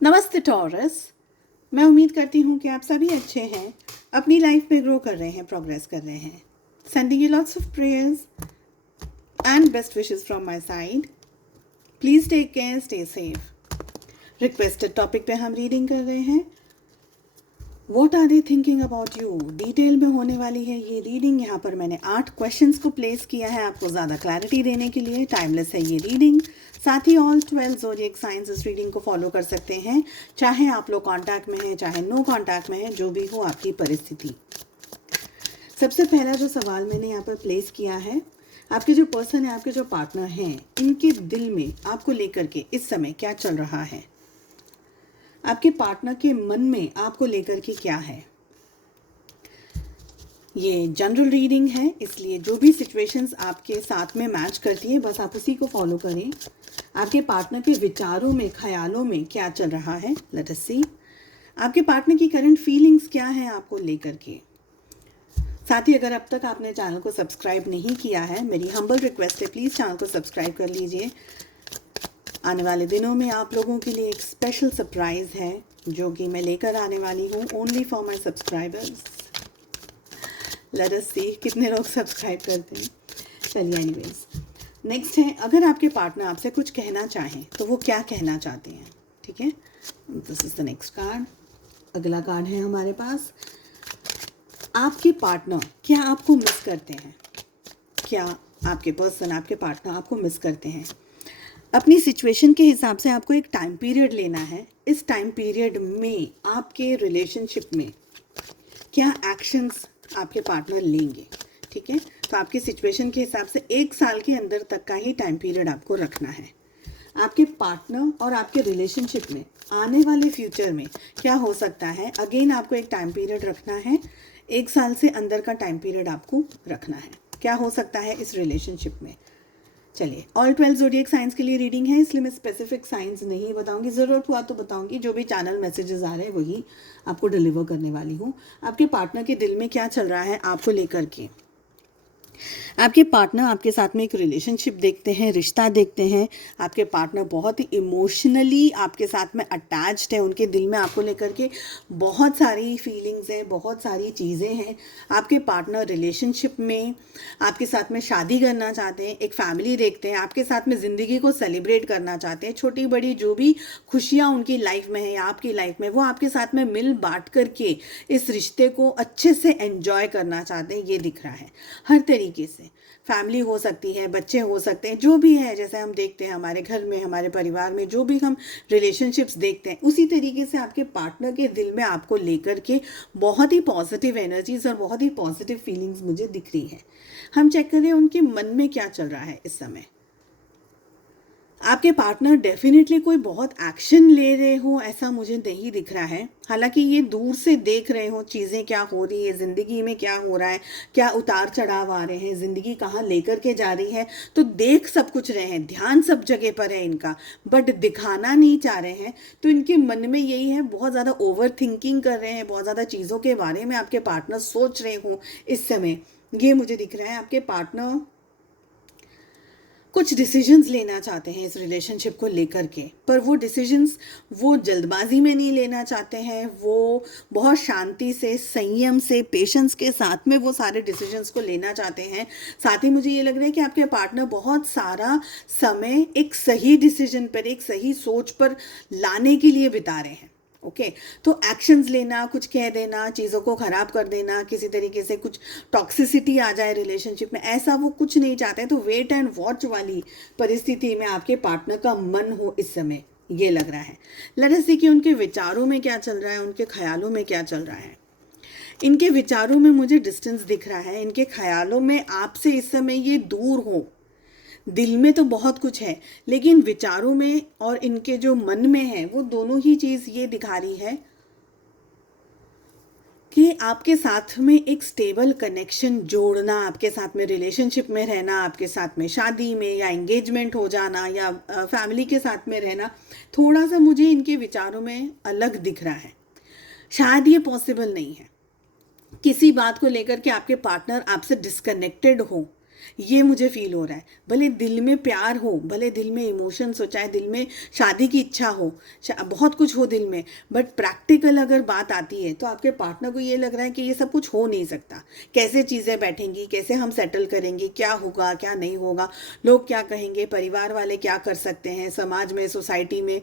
नमस्ते टॉरस। मैं उम्मीद करती हूँ कि आप सभी अच्छे हैं, अपनी लाइफ में ग्रो कर रहे हैं, प्रोग्रेस कर रहे हैं। Sending you lots of prayers and best wishes from my side. Please take care, stay safe. Requested topic पे हम रीडिंग कर रहे हैं, what are they thinking about you. Detail में होने वाली है ये रीडिंग। यहाँ पर मैंने 8 क्वेश्चंस को प्लेस किया है आपको ज़्यादा क्लैरिटी देने के लिए। टाइमलेस है ये रीडिंग। साथ ही ऑल 12 ज़ोडिएक साइंस इस रीडिंग को फॉलो कर सकते हैं, चाहे आप लोग कांटेक्ट में हैं चाहे नो कांटेक्ट में हैं, जो भी हो आपकी परिस्थिति। सबसे पहला जो सवाल मैंने यहाँ पर प्लेस किया है, आपके जो पर्सन है, आपके जो पार्टनर हैं, इनके दिल में आपको लेकर के इस समय क्या चल रहा है। आपके पार्टनर के मन में आपको लेकर के क्या है। ये जनरल रीडिंग है, इसलिए जो भी सिचुएशंस आपके साथ में मैच करती है बस आप उसी को फॉलो करें। आपके पार्टनर के विचारों में, ख्यालों में क्या चल रहा है, लेट अस सी। आपके पार्टनर की करंट फीलिंग्स क्या है आपको लेकर के। साथ ही अगर अब तक आपने चैनल को सब्सक्राइब नहीं किया है, मेरी हम्बल रिक्वेस्ट है, प्लीज़ चैनल को सब्सक्राइब कर लीजिए। आने वाले दिनों में आप लोगों के लिए एक स्पेशल सरप्राइज़ है जो कि मैं लेकर आने वाली हूँ, only for my subscribers. Let us see कितने लोग सब्सक्राइब करते हैं। चलिए एनीवेज, नेक्स्ट है, अगर आपके पार्टनर आपसे कुछ कहना चाहें तो वो क्या कहना चाहते हैं। ठीक है, this is the next card. अगला कार्ड है हमारे पास, आपके पार्टनर क्या आपको मिस करते हैं। क्या आपके पर्सन, आपके पार्टनर आपको मिस करते हैं। अपनी सिचुएशन के हिसाब से आपको एक टाइम पीरियड लेना है। इस टाइम पीरियड में आपके रिलेशनशिप में क्या एक्शंस आपके पार्टनर लेंगे। ठीक है, तो आपकी सिचुएशन के हिसाब से 1 साल के अंदर तक का ही टाइम पीरियड आपको रखना है। आपके पार्टनर और आपके रिलेशनशिप में आने वाले फ्यूचर में क्या हो सकता है, अगेन आपको एक टाइम पीरियड रखना है। 1 साल से अंदर का टाइम पीरियड आपको रखना है। क्या हो सकता है इस रिलेशनशिप में। चलिए, ऑल 12 ज़ोडिएक साइंस के लिए रीडिंग है, इसलिए मैं स्पेसिफिक साइंस नहीं बताऊंगी। ज़रूरत हुआ तो बताऊंगी, जो भी चैनल मैसेजेस आ रहे हैं वही आपको डिलीवर करने वाली हूँ। आपके पार्टनर के दिल में क्या चल रहा है आपको लेकर के। आपके पार्टनर आपके साथ में एक रिलेशनशिप देखते हैं, रिश्ता देखते हैं। आपके पार्टनर बहुत ही इमोशनली आपके साथ में अटैच्ड है। उनके दिल में आपको लेकर के बहुत सारी फीलिंग्स हैं, बहुत सारी चीज़ें हैं। आपके पार्टनर रिलेशनशिप में आपके साथ में शादी करना चाहते हैं, एक फैमिली देखते हैं, आपके साथ में ज़िंदगी को सेलिब्रेट करना चाहते हैं। छोटी बड़ी जो भी खुशियाँ उनकी लाइफ में है या आपकी लाइफ में, वो आपके साथ में मिल बांट करके इस रिश्ते को अच्छे से एंजॉय करना चाहते हैं। ये दिख रहा है हर तरीके से। फैमिली हो सकती है, बच्चे हो सकते हैं, जो भी है, जैसे हम देखते हैं हमारे घर में, हमारे परिवार में जो भी हम रिलेशनशिप्स देखते हैं, उसी तरीके से आपके पार्टनर के दिल में आपको लेकर के बहुत ही पॉजिटिव एनर्जीज और बहुत ही पॉजिटिव फीलिंग्स मुझे दिख रही है। हम चेक करें उनके मन में क्या चल रहा है इस समय। आपके पार्टनर डेफिनेटली कोई बहुत एक्शन ले रहे हो ऐसा मुझे नहीं दिख रहा है। हालांकि ये दूर से देख रहे हो चीज़ें क्या हो रही है, ज़िंदगी में क्या हो रहा है, क्या उतार चढ़ाव आ रहे हैं, ज़िंदगी कहाँ लेकर के जा रही है, तो देख सब कुछ रहे हैं, ध्यान सब जगह पर है इनका, बट दिखाना नहीं चाह रहे हैं। तो इनके मन में यही है, बहुत ज़्यादा ओवर थिंकिंग कर रहे हैं, बहुत ज़्यादा चीज़ों के बारे में आपके पार्टनर सोच रहे हो इस समय, ये मुझे दिख रहा है। आपके पार्टनर कुछ डिसीजंस लेना चाहते हैं इस रिलेशनशिप को लेकर के, पर वो डिसीजंस वो जल्दबाजी में नहीं लेना चाहते हैं। वो बहुत शांति से, संयम से, पेशेंस के साथ में वो सारे डिसीजंस को लेना चाहते हैं। साथ ही मुझे ये लग रहा है कि आपके पार्टनर बहुत सारा समय एक सही डिसीजन पर, एक सही सोच पर लाने के लिए बिता रहे हैं। ओके, तो एक्शंस लेना, कुछ कह देना, चीज़ों को ख़राब कर देना, किसी तरीके से कुछ टॉक्सिसिटी आ जाए रिलेशनशिप में, ऐसा वो कुछ नहीं चाहते। तो वेट एंड वॉच वाली परिस्थिति में आपके पार्टनर का मन हो इस समय, ये लग रहा है। लेट अस सी कि उनके विचारों में क्या चल रहा है, उनके ख्यालों में क्या चल रहा है। इनके विचारों में मुझे डिस्टेंस दिख रहा है, इनके ख्यालों में आपसे इस समय ये दूर हो। दिल में तो बहुत कुछ है, लेकिन विचारों में और इनके जो मन में है, वो दोनों ही चीज़ ये दिखा रही है कि आपके साथ में एक स्टेबल कनेक्शन जोड़ना, आपके साथ में रिलेशनशिप में रहना, आपके साथ में शादी में या एंगेजमेंट हो जाना या फैमिली के साथ में रहना, थोड़ा सा मुझे इनके विचारों में अलग दिख रहा है। शायद ये पॉसिबल नहीं है। किसी बात को लेकर के आपके पार्टनर आपसे डिस्कनेक्टेड हो, ये मुझे फील हो रहा है। भले दिल में प्यार हो, भले दिल में इमोशंस हो, चाहे दिल में शादी की इच्छा हो, बहुत कुछ हो दिल में, बट प्रैक्टिकल अगर बात आती है तो आपके पार्टनर को ये लग रहा है कि ये सब कुछ हो नहीं सकता। कैसे चीज़ें बैठेंगी, कैसे हम सेटल करेंगे, क्या होगा क्या नहीं होगा, लोग क्या कहेंगे, परिवार वाले क्या कर सकते हैं, समाज में, सोसाइटी में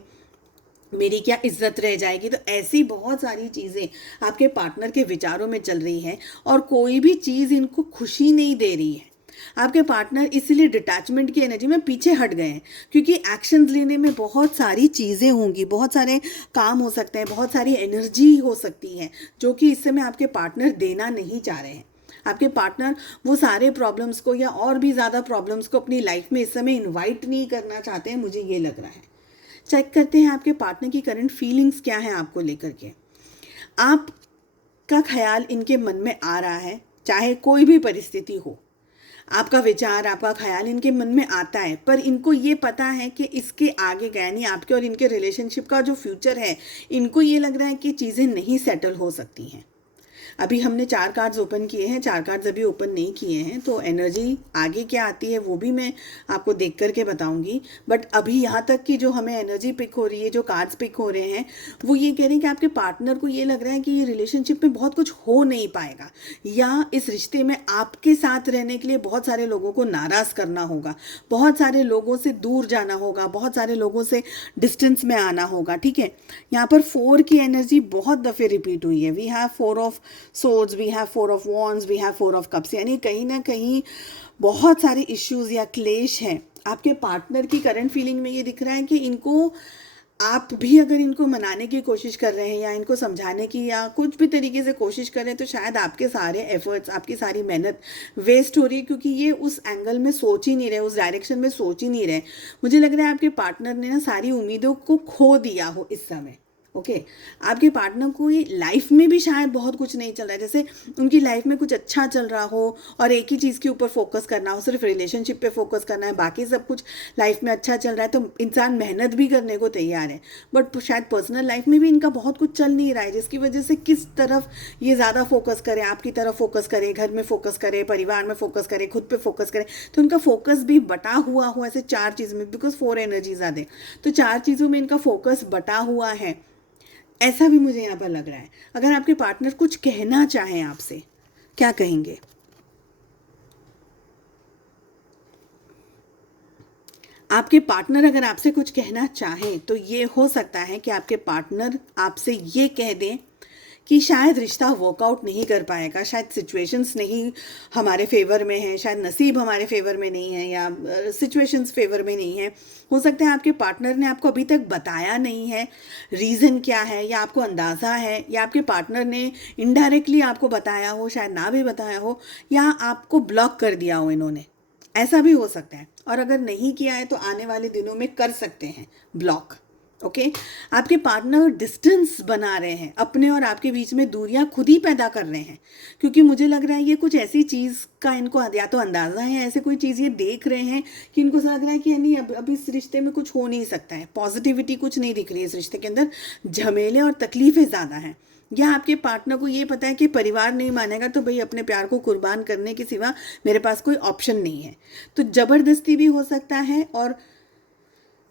मेरी क्या इज्जत रह जाएगी। तो ऐसी बहुत सारी चीज़ें आपके पार्टनर के विचारों में चल रही हैं और कोई भी चीज़ इनको खुशी नहीं दे रही है। आपके पार्टनर इसीलिए डिटैचमेंट की एनर्जी में पीछे हट गए हैं, क्योंकि एक्शन लेने में बहुत सारी चीज़ें होंगी, बहुत सारे काम हो सकते हैं, बहुत सारी एनर्जी हो सकती है जो कि इस समय आपके पार्टनर देना नहीं चाह रहे हैं। आपके पार्टनर वो सारे प्रॉब्लम्स को या और भी ज़्यादा प्रॉब्लम्स को अपनी लाइफ में इस समय इन्वाइट नहीं करना चाहते हैं, मुझे ये लग रहा है। चेक करते हैं आपके पार्टनर की करंट फीलिंग्स क्या है आपको लेकर के। आपका ख्याल इनके मन में आ रहा है, चाहे कोई भी परिस्थिति हो, आपका विचार, आपका ख्याल इनके मन में आता है, पर इनको ये पता है कि इसके आगे का यानी आपके और इनके रिलेशनशिप का जो फ्यूचर है, इनको ये लग रहा है कि चीज़ें नहीं सेटल हो सकती हैं। अभी हमने 4 कार्ड्स ओपन किए हैं, 4 कार्ड्स अभी ओपन नहीं किए हैं, तो एनर्जी आगे क्या आती है वो भी मैं आपको देख करके बताऊंगी। बट अभी यहाँ तक कि जो हमें एनर्जी पिक हो रही है, जो कार्ड्स पिक हो रहे हैं, वो ये कह रहे हैं कि आपके पार्टनर को ये लग रहा है कि ये रिलेशनशिप में बहुत कुछ हो नहीं पाएगा, या इस रिश्ते में आपके साथ रहने के लिए बहुत सारे लोगों को नाराज़ करना होगा, बहुत सारे लोगों से दूर जाना होगा, बहुत सारे लोगों से डिस्टेंस में आना होगा। ठीक है, यहाँ पर 4 की एनर्जी बहुत दफ़े रिपीट हुई है। We have 4 of swords, we have 4 of wands, we have 4 of cups, यानी कहीं ना कहीं बहुत सारे इश्यूज या क्लेश हैं। आपके पार्टनर की करंट फीलिंग में ये दिख रहा है कि इनको, आप भी अगर इनको मनाने की कोशिश कर रहे हैं या इनको समझाने की या कुछ भी तरीके से कोशिश कर रहे हैं, तो शायद आपके सारे एफर्ट्स, आपकी सारी मेहनत वेस्ट हो रही है, क्योंकि ये उस एंगल में सोच ही नहीं रहे, उस डायरेक्शन में सोच ही नहीं रहे। मुझे लग रहा है आपके पार्टनर ने ना सारी उम्मीदों को खो दिया हो इस समय। ओके, आपके पार्टनर को लाइफ में भी शायद बहुत कुछ नहीं चल रहा है, जैसे उनकी लाइफ में कुछ अच्छा चल रहा हो और एक ही चीज़ के ऊपर फोकस करना हो, सिर्फ रिलेशनशिप पे फोकस करना है, बाकी सब कुछ लाइफ में अच्छा चल रहा है, तो इंसान मेहनत भी करने को तैयार है। बट शायद पर्सनल लाइफ में भी इनका बहुत कुछ चल नहीं रहा है, जिसकी वजह से किस तरफ ये ज़्यादा फोकस करें, आपकी तरफ फोकस करें, घर में फोकस करें, परिवार में फोकस करें, खुद पे फोकस करें, तो इनका फोकस भी बटा हुआ हो ऐसे 4 चीज़ में, बिकॉज 4 एनर्जीज आते हैं, तो 4 चीज़ों में इनका फोकस बटा हुआ है, ऐसा भी मुझे यहाँ पर लग रहा है। अगर आपके पार्टनर कुछ कहना चाहें आपसे, क्या कहेंगे? आपके पार्टनर अगर आपसे कुछ कहना चाहें तो ये हो सकता है कि आपके पार्टनर आपसे ये कह दें कि शायद रिश्ता वर्कआउट नहीं कर पाएगा, शायद सिचुएशंस नहीं हमारे फेवर में है, शायद नसीब हमारे फेवर में नहीं है, या सिचुएशंस फेवर में नहीं है। हो सकता है आपके पार्टनर ने आपको अभी तक बताया नहीं है रीज़न क्या है, या आपको अंदाज़ा है, या आपके पार्टनर ने इनडायरेक्टली आपको बताया हो, शायद ना भी बताया हो, या आपको ब्लॉक कर दिया हो इन्होंने, ऐसा भी हो सकता है। और अगर नहीं किया है तो आने वाले दिनों में कर सकते हैं ब्लॉक। ओके, आपके पार्टनर डिस्टेंस बना रहे हैं, अपने और आपके बीच में दूरियां खुद ही पैदा कर रहे हैं, क्योंकि मुझे लग रहा है ये कुछ ऐसी चीज़ का इनको या तो अंदाज़ा है, ऐसे कोई चीज़ ये देख रहे हैं कि इनको लग रहा है कि नहीं अब इस रिश्ते में कुछ हो नहीं सकता है, पॉजिटिविटी कुछ नहीं दिख रही है इस रिश्ते के अंदर, झमेले और तकलीफ़ें ज़्यादा हैं। या आपके पार्टनर को ये पता है कि परिवार नहीं मानेगा तो भाई अपने प्यार को कुर्बान करने के सिवा मेरे पास कोई ऑप्शन नहीं है। तो ज़बरदस्ती भी हो सकता है और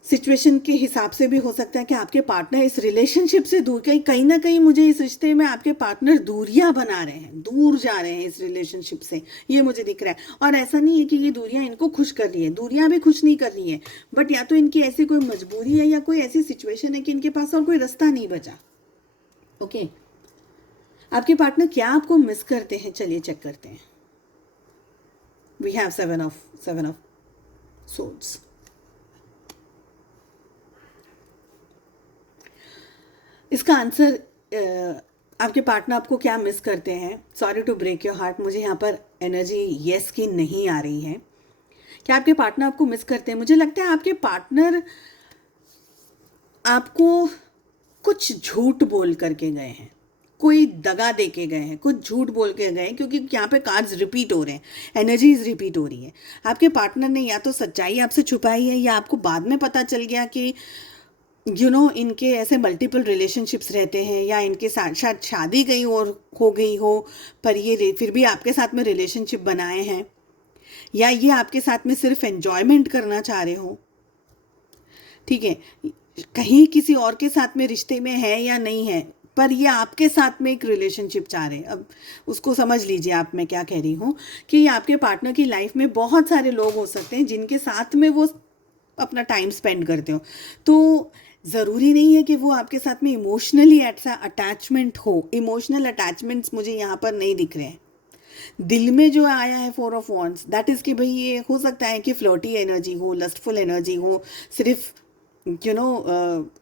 सिचुएशन के हिसाब से भी हो सकता है कि आपके पार्टनर इस रिलेशनशिप से दूर, कहीं ना कहीं मुझे इस रिश्ते में आपके पार्टनर दूरियां बना रहे हैं, दूर जा रहे हैं इस रिलेशनशिप से, ये मुझे दिख रहा है। और ऐसा नहीं है कि ये दूरियां इनको खुश कर रही है, दूरियां भी खुश नहीं कर रही है, बट या तो इनकी ऐसी कोई मजबूरी है या कोई ऐसी सिचुएशन है कि इनके पास और कोई रास्ता नहीं बचा। ओके, आपके पार्टनर क्या आपको मिस करते हैं, चलिए चेक करते हैं। We have 7 of swords. इसका आंसर आपके पार्टनर आपको क्या मिस करते हैं, sorry to break your heart, मुझे यहाँ पर एनर्जी येस की नहीं आ रही है। क्या आपके पार्टनर आपको मिस करते हैं? मुझे लगता है आपके पार्टनर आपको कुछ झूठ बोल करके गए हैं, कोई दगा दे के गए हैं, कुछ झूठ बोल के गए हैं, क्योंकि यहाँ पे कार्ड्स रिपीट हो रहे हैं, एनर्जीज रिपीट हो रही है। आपके पार्टनर ने या तो सच्चाई आपसे छुपाई है, या आपको बाद में पता चल गया कि इनके ऐसे मल्टीपल रिलेशनशिप्स रहते हैं, या इनके साथ शायद शादी कहीं और हो गई हो, पर ये फिर भी आपके साथ में रिलेशनशिप बनाए हैं। या ये आपके साथ में सिर्फ एन्जॉयमेंट करना चाह रहे हो, ठीक है, कहीं किसी और के साथ में रिश्ते में है या नहीं है, पर ये आपके साथ में एक रिलेशनशिप चाह रहे हैं। अब उसको समझ लीजिए आप मैं क्या कह रही हूँ, कि ये आपके पार्टनर की लाइफ में बहुत सारे लोग हो सकते हैं जिनके साथ में वो अपना टाइम स्पेंड करते हो। तो ज़रूरी नहीं है कि वो आपके साथ में इमोशनली ऐसा अटैचमेंट हो। इमोशनल अटैचमेंट्स मुझे यहाँ पर नहीं दिख रहे हैं। दिल में जो आया है 4 ऑफ वॉन्ड्स, दैट इज़ कि भाई ये हो सकता है कि फ्लर्टी एनर्जी हो, लस्टफुल एनर्जी हो, सिर्फ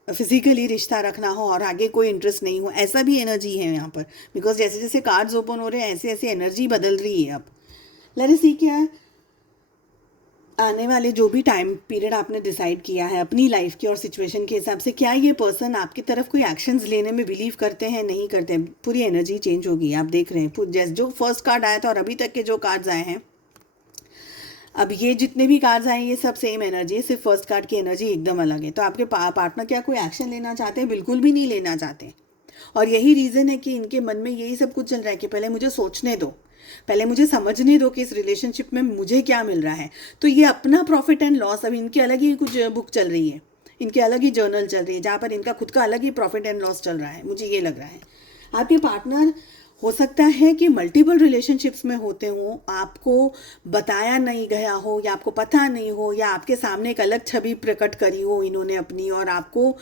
फिजिकली रिश्ता रखना हो और आगे कोई इंटरेस्ट नहीं हो, ऐसा भी एनर्जी है यहाँ पर। बिकॉज जैसे जैसे कार्ड्स ओपन हो रहे हैं ऐसे ऐसे एनर्जी बदल रही है। अब लेट्स सी क्या आने वाले जो भी टाइम पीरियड आपने डिसाइड किया है अपनी लाइफ की और सिचुएशन के हिसाब से, क्या ये पर्सन आपकी तरफ कोई एक्शंस लेने में बिलीव करते हैं, नहीं करते हैं। पूरी एनर्जी चेंज होगी, आप देख रहे हैं। जैसे जो फर्स्ट कार्ड आया था और अभी तक के जो कार्ड्स आए हैं, अब ये जितने भी कार्ड्स आए ये सब सेम एनर्जी है, सिर्फ फर्स्ट कार्ड की एनर्जी एकदम अलग है। तो आपके पार्टनर क्या कोई एक्शन लेना चाहते हैं? बिल्कुल भी नहीं लेना चाहते। और यही रीज़न है कि इनके मन में यही सब कुछ चल रहा है कि पहले मुझे सोचने दो, पहले मुझे समझने दो कि इस रिलेशनशिप में मुझे क्या मिल रहा है। तो ये अपना प्रॉफिट एंड लॉस, अब इनकी अलग ही कुछ बुक चल रही है, इनकी अलग ही जर्नल चल रही है जहाँ पर इनका खुद का अलग ही प्रॉफिट एंड लॉस चल रहा है, मुझे ये लग रहा है। आपके पार्टनर हो सकता है कि मल्टीपल रिलेशनशिप्स में होते हों, आपको बताया नहीं गया हो या आपको पता नहीं हो, या आपके सामने एक अलग छवि प्रकट करी हो इन्होंने अपनी, और आपको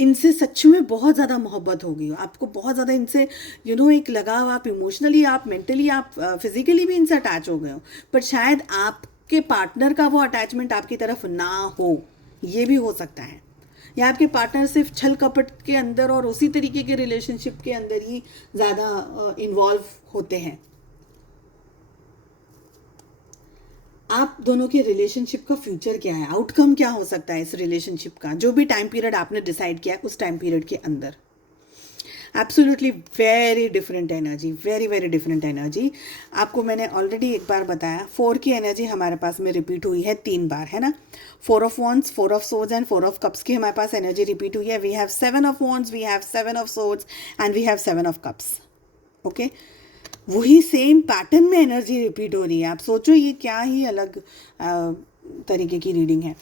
इनसे सच में बहुत ज़्यादा मोहब्बत हो गई हो, आपको बहुत ज़्यादा इनसे एक लगाव, आप इमोशनली, आप मेंटली, आप फिजिकली भी इनसे अटैच हो गए हो। पर शायद आपके पार्टनर का वो अटैचमेंट आपकी तरफ ना हो, ये भी हो सकता है। या आपके पार्टनर सिर्फ छल कपट के अंदर और उसी तरीके के रिलेशनशिप के अंदर ही ज़्यादा इन्वॉल्व होते हैं। आप दोनों के रिलेशनशिप का फ्यूचर क्या है, आउटकम क्या हो सकता है इस रिलेशनशिप का, जो भी टाइम पीरियड आपने डिसाइड किया है उस टाइम पीरियड के अंदर। Absolutely very different energy, very very different energy. आपको मैंने ऑलरेडी एक बार बताया, 4 की एनर्जी हमारे पास में रिपीट हुई है 3 बार, है ना। 4 of wands, 4 of swords and 4 of cups की हमारे पास एनर्जी रिपीट हुई है। We have 7 of wands, we have 7 of swords and we have 7 of cups. Okay, वही सेम पैटर्न में एनर्जी रिपीट हो रही है। आप सोचो ये क्या ही अलग तरीके की रीडिंग है।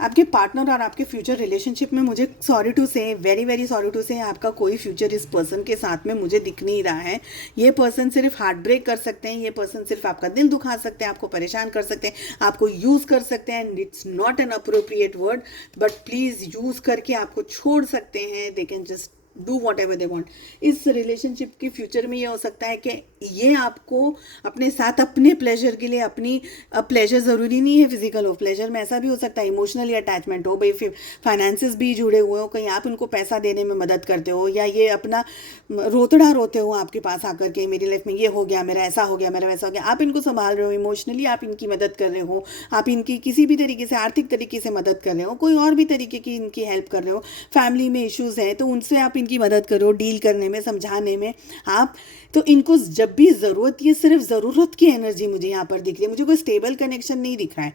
आपके पार्टनर और आपके फ्यूचर रिलेशनशिप में मुझे सॉरी टू से, वेरी वेरी सॉरी टू से, आपका कोई फ्यूचर इस पर्सन के साथ में मुझे दिख नहीं रहा है। ये पर्सन सिर्फ हार्ट ब्रेक कर सकते हैं, ये पर्सन सिर्फ आपका दिल दुखा सकते हैं, आपको परेशान कर सकते हैं, आपको यूज़ कर सकते हैं। And it's not an appropriate word, but please use करके आपको छोड़ सकते हैं। They can just do what ever they want. इस रिलेशनशिप के फ्यूचर में ये हो सकता है कि ये आपको अपने साथ अपने प्लेजर के लिए, अपनी प्लेजर ज़रूरी नहीं है फिजिकल हो, प्लेजर में ऐसा भी हो सकता है इमोशनली अटैचमेंट हो, भाई फाइनेंसेस भी जुड़े हुए हो, कहीं आप उनको पैसा देने में मदद करते हो, या ये अपना रोतड़ा रोते हो आपके पास आकर के, मेरी लाइफ में ये हो गया, मेरा ऐसा हो गया, मेरा वैसा हो गया। आप इनको संभाल रहे हो, इमोशनली आप इनकी मदद कर रहे हो, आप इनकी किसी भी तरीके से आर्थिक तरीके से मदद कर रहे हो, कोई और भी तरीके की इनकी हेल्प कर रहे हो। फैमिली में इश्यूज़ हैं तो उनसे आप की मदद करो, डील करने में, समझाने में। आप तो इनको जब भी ज़रूरत, ये सिर्फ ज़रूरत की एनर्जी मुझे यहाँ पर दिख रही है, मुझे कोई स्टेबल कनेक्शन नहीं दिख रहा है।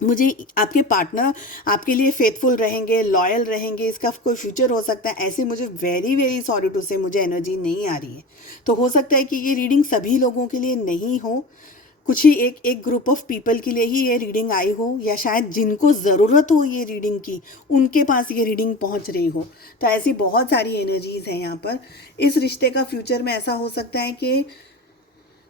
मुझे आपके पार्टनर आपके लिए फेथफुल रहेंगे, लॉयल रहेंगे, इसका कोई फ्यूचर हो सकता है, ऐसे मुझे वेरी वेरी सॉरी टू से मुझे एनर्जी नहीं आ रही है। तो हो सकता है कि ये रीडिंग सभी लोगों के लिए नहीं हो, कुछ ही एक ग्रुप ऑफ पीपल के लिए ही ये रीडिंग आई हो, या शायद जिनको ज़रूरत हो ये रीडिंग की उनके पास ये रीडिंग पहुंच रही हो। तो ऐसी बहुत सारी एनर्जीज़ हैं यहाँ पर। इस रिश्ते का फ्यूचर में ऐसा हो सकता है कि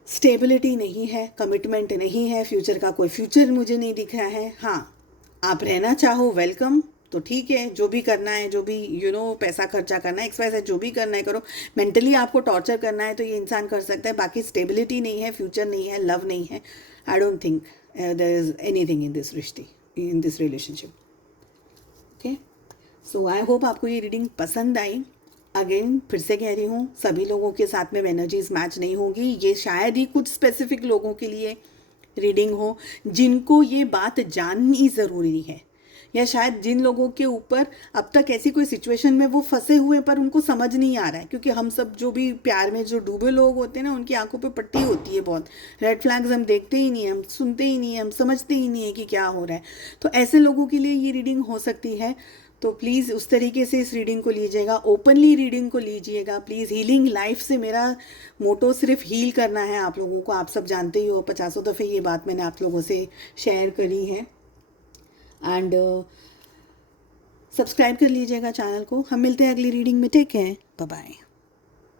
स्टेबिलिटी नहीं है, कमिटमेंट नहीं है, फ्यूचर का कोई फ्यूचर मुझे नहीं दिख रहा है। हाँ, आप रहना चाहो वेलकम, तो ठीक है, जो भी करना है, जो भी पैसा खर्चा करना है, एक्सरसाइज जो भी करना है करो। मेंटली आपको टॉर्चर करना है तो ये इंसान कर सकता है, बाकी स्टेबिलिटी नहीं है, फ्यूचर नहीं है, लव नहीं है। I don't think there is anything in this relationship. Okay, so I hope आपको ये रीडिंग पसंद आई। अगेन फिर से कह रही हूँ, सभी लोगों के साथ में एनर्जीज मैच नहीं होगी, ये शायद ही कुछ स्पेसिफिक लोगों के लिए रीडिंग हो जिनको ये बात जाननी ज़रूरी है, या शायद जिन लोगों के ऊपर अब तक ऐसी कोई सिचुएशन में वो फंसे हुए पर उनको समझ नहीं आ रहा है। क्योंकि हम सब जो भी प्यार में जो डूबे लोग होते हैं ना, उनकी आंखों पे पट्टी होती है, बहुत रेड फ्लैग्स हम देखते ही नहीं है, हम सुनते ही नहीं है, हम समझते ही नहीं है कि क्या हो रहा है। तो ऐसे लोगों के लिए ये रीडिंग हो सकती है। तो प्लीज़ उस तरीके से इस रीडिंग को लीजिएगा, ओपनली रीडिंग को लीजिएगा प्लीज़। हीलिंग लाइफ से मेरा मोटो सिर्फ हील करना है आप लोगों को, आप सब जानते ही हो, 50 दफ़े ये बात मैंने आप लोगों से शेयर करी है। एंड सब्सक्राइब कर लीजिएगा चैनल को। हम मिलते हैं अगली रीडिंग में। Take care, bye bye.